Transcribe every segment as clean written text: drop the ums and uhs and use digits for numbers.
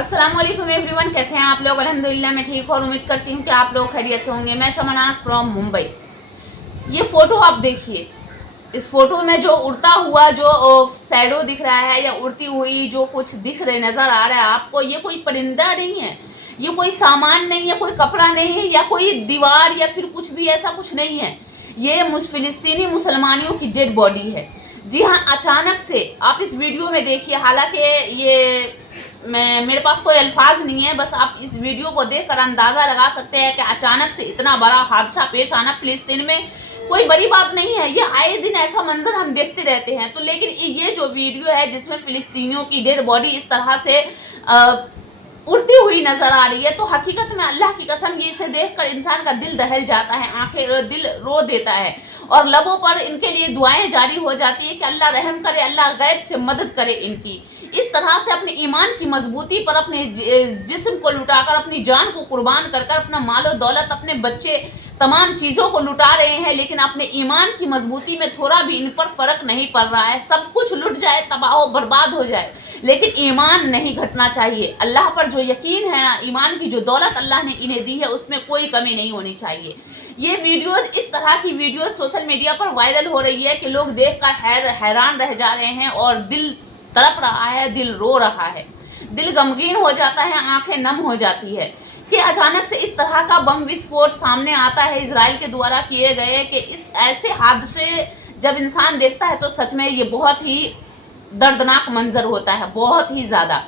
अस्सलाम वालेकुम एवरीवन, कैसे हैं आप लोग। अल्हम्दुलिल्लाह मैं ठीक और उम्मीद करती हूँ कि आप लोग खैरियत से होंगे। मैं शमनाज फ्रॉम मुंबई। ये फ़ोटो आप देखिए, इस फोटो में जो उड़ता हुआ जो शैडो दिख रहा है या उड़ती हुई जो कुछ दिख रहे नज़र आ रहा है आपको, ये कोई परिंदा नहीं है, ये कोई सामान नहीं है, कोई कपड़ा नहीं है या कोई दीवार या फिर कुछ भी ऐसा कुछ नहीं है। ये फ़िलिस्तीनी मुसलमानियों की डेड बॉडी है। जी हाँ, अचानक से आप इस वीडियो में देखिए, हालांकि ये मेरे पास कोई अल्फाज नहीं है, बस आप इस वीडियो को देखकर अंदाज़ा लगा सकते हैं कि अचानक से इतना बड़ा हादसा पेश आना फ़िलिस्तीन में कोई बड़ी बात नहीं है। ये आए दिन ऐसा मंजर हम देखते रहते हैं। तो लेकिन ये जो वीडियो है जिसमें फ़िलिस्तीनियों की डेड बॉडी इस तरह से उड़ती हुई नज़र आ रही है, तो हकीकत में अल्लाह की कसम ये इसे देखकर इंसान का दिल दहल जाता है, आंखें दिल रो देता है और लबों पर इनके लिए दुआएं जारी हो जाती है कि अल्लाह रहम करे, अल्लाह गैब से मदद करे इनकी। इस तरह से अपने ईमान की मजबूती पर अपने जिस्म को लुटाकर, अपनी जान को कुर्बान कर कर, अपना मालो दौलत, अपने बच्चे, तमाम चीज़ों को लुटा रहे हैं, लेकिन अपने ईमान की मजबूती में थोड़ा भी इन पर फ़र्क नहीं पड़ रहा है। सब कुछ लुट जाए, तबाह बर्बाद हो जाए, लेकिन ईमान नहीं घटना चाहिए। अल्लाह पर जो यकीन है, ईमान की जो दौलत अल्लाह ने इन्हें दी है, उसमें कोई कमी नहीं होनी चाहिए। ये वीडियोस, इस तरह की वीडियोस सोशल मीडिया पर वायरल हो रही है कि लोग देखकर हैरान रह जा रहे हैं और दिल तड़प रहा है, दिल रो रहा है, दिल गमगीन हो जाता है, आंखें नम हो जाती है कि अचानक से इस तरह का बम विस्फोट सामने आता है इजराइल के द्वारा किए गए। कि इस ऐसे हादसे जब इंसान देखता है तो सच में ये बहुत ही दर्दनाक मंजर होता है, बहुत ही ज़्यादा।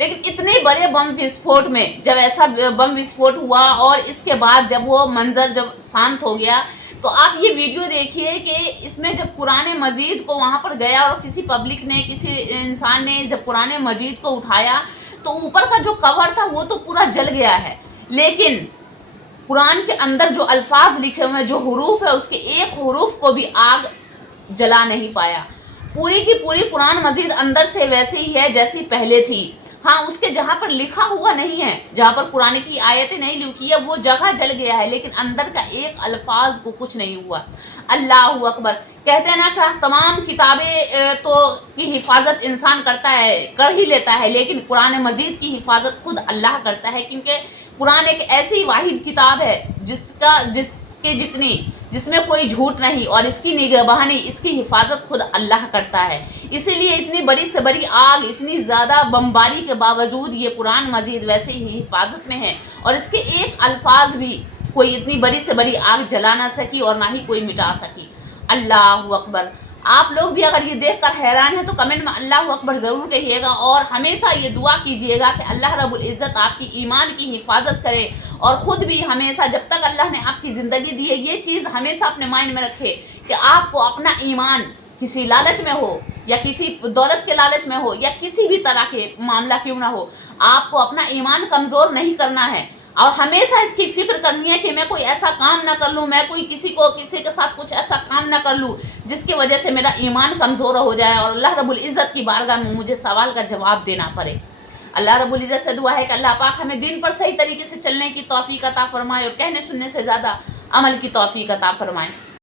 लेकिन इतने बड़े बम विस्फोट में जब ऐसा बम विस्फोट हुआ और इसके बाद जब वो मंजर जब शांत हो गया, तो आप ये वीडियो देखिए कि इसमें जब कुरान मजीद को वहाँ पर गया और किसी पब्लिक ने, किसी इंसान ने जब कुरान मजीद को उठाया तो ऊपर का जो कवर था वो तो पूरा जल गया है, लेकिन कुरान के अंदर जो अल्फाज लिखे हुए हैं, जो हुरूफ है, उसके एक हुरूफ को भी आग जला नहीं पाया। पूरी की पूरी कुरान मजीद अंदर से वैसे ही है जैसी पहले थी। हाँ, उसके जहाँ पर लिखा हुआ नहीं है, जहाँ पर कुरान की आयतें नहीं लिखी है, वो जगह जल गया है, लेकिन अंदर का एक अल्फाज को कुछ नहीं हुआ। अल्लाह अकबर। कहते हैं ना कि तमाम किताबें तो की हिफाजत इंसान करता है, कर ही लेता है, लेकिन कुरान मजीद की हिफाजत खुद अल्लाह करता है, क्योंकि कुरान एक ऐसी वाहिद किताब है जिसमें कोई झूठ नहीं, और इसकी निगहबानी, इसकी हिफाजत खुद अल्लाह करता है। इसीलिए इतनी बड़ी से बड़ी आग, इतनी ज़्यादा बमबारी के बावजूद ये कुरान मजीद वैसे ही हिफाजत में है और इसके एक अल्फाज भी कोई इतनी बड़ी से बड़ी आग जला ना सकी और ना ही कोई मिटा सकी। अल्लाह अकबर। आप लोग भी अगर ये देखकर हैरान हैं तो कमेंट में अल्लाह अकबर ज़रूर कहिएगा और हमेशा ये दुआ कीजिएगा कि अल्लाह रब्बुल इज़्ज़त आपकी ईमान की हिफाजत करे और ख़ुद भी हमेशा, जब तक अल्लाह ने आपकी ज़िंदगी दी है, ये चीज़ हमेशा अपने माइंड में रखे कि आपको अपना ईमान किसी लालच में हो या किसी दौलत के लालच में हो या किसी भी तरह के मामला क्यों ना हो, आपको अपना ईमान कमज़ोर नहीं करना है और हमेशा इसकी फ़िक्र करनी है कि मैं कोई ऐसा काम ना कर लूँ, मैं कोई किसी के साथ कुछ ऐसा काम ना कर लूँ जिसकी वजह से मेरा ईमान कमज़ोर हो जाए और अल्लाह रब्बुल इज़्ज़त की बारगाह में मुझे सवाल का जवाब देना पड़े। अल्लाह रब्बुल इज़्ज़त से दुआ है कि अल्लाह पाक हमें दीन पर सही तरीके से चलने की तौफ़ीक़ अता फ़रमाए और कहने सुनने से ज़्यादा अमल की तौफ़ीक़ अता फ़रमाए।